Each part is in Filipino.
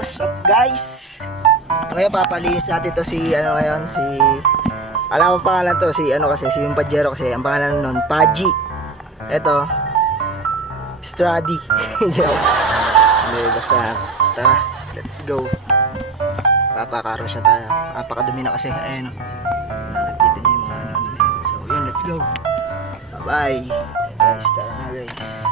What's up guys? Ngayon papalinis natin to si ano ngayon, si alam mo pangalan to, si ano kasi, si yung Pajero kasi ang pangalan nun, Paji. Ito Stradi. Hindi, basta tara, let's go. Papakaro siya tayo. Napakadumi na kasi, ayun o. Nakikita niyo yung mga ano na yun. So yun, let's go. Bye bye guys, tara na guys.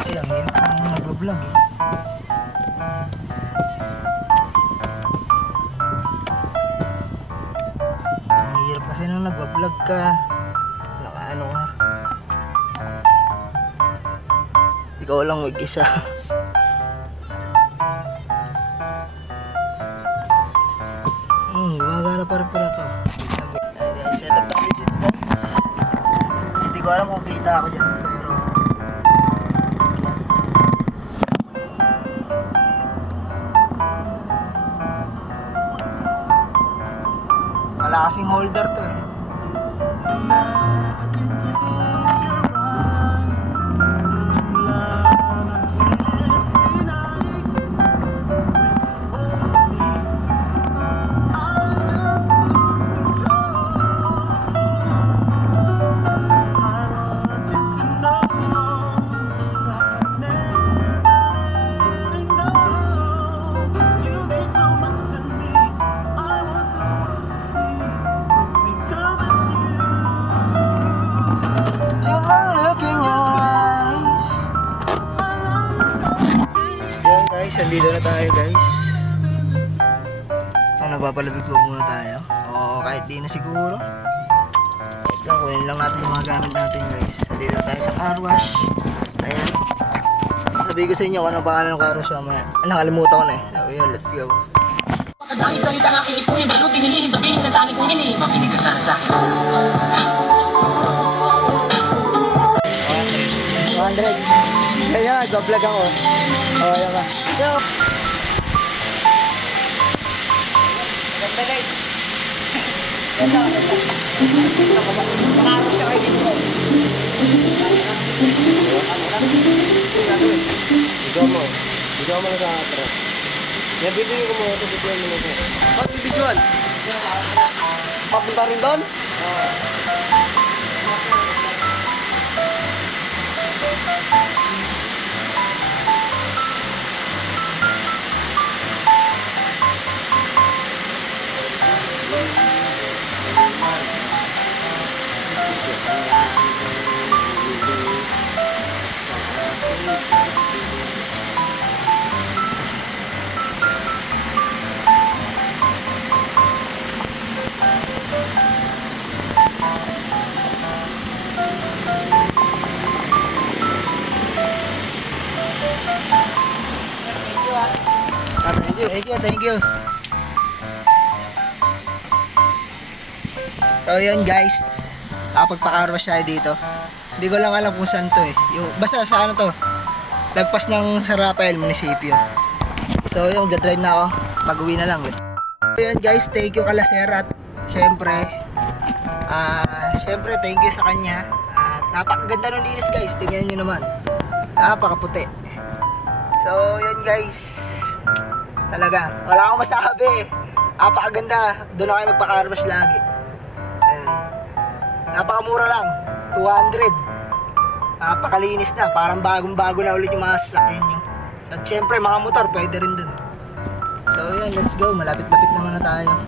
Kasi ang hirap ng nag-vlog eh. Ang hirap kasi nung nag-vlog ka. Naka-ano ka. Ikaw lang mag-isa. Gumagana pa rin pala to. Set up natin dito guys. Hindi ko alam kung kita ako dyan, pero wala kasing holder to eh. Andito na tayo guys. Napapalabig ko muna tayo. O kahit di na siguro. Kahit lang, kunin lang natin yung mga gamit natin guys. Andito na tayo sa car wash. Ayan. Sabihin ko sa inyo kung ano pangalan ng car wash mamaya. Nakalimutan ko na eh. So yun, let's go. Ang salita ng aking ipunin, balutin nililin, sabihin na tani kong hinihin. Makinig ka sana sa akin. 200. Kaya nag-vlog ako. Oh, yan ba. So, ganda guys. Ganda. Pangarap siya kayo dito. Ikaw mo na sa atro. Yan, bibigyan ko mo ito. Bibigyan mo ito. Ba't bibigyan? Papunta rin doon? Oo. Thank you. So yun guys, nakapagpakarwa siya dito. Hindi ko lang alam kung saan to eh. Basta sa ano to, lagpas ng San Rafael Munisipyo. So yun, mag-drive na ako. Pag-uwi na lang. So yun guys, thank you kala Sir. At syempre thank you sa kanya. At napakaganda ng linis guys. Tingnan nyo naman, napakaputi. So yun guys, talaga, wala akong masabi. Napakaganda. Doon na kayo magpa-carwash lagi. Ayan. Napakamura lang. 200. Napakalinis na. Parang bagong-bago na ulit yung mga sasakyan nyo. At syempre, mga motor, pwede rin dun. So, yun. Let's go. Malapit-lapit naman na tayo.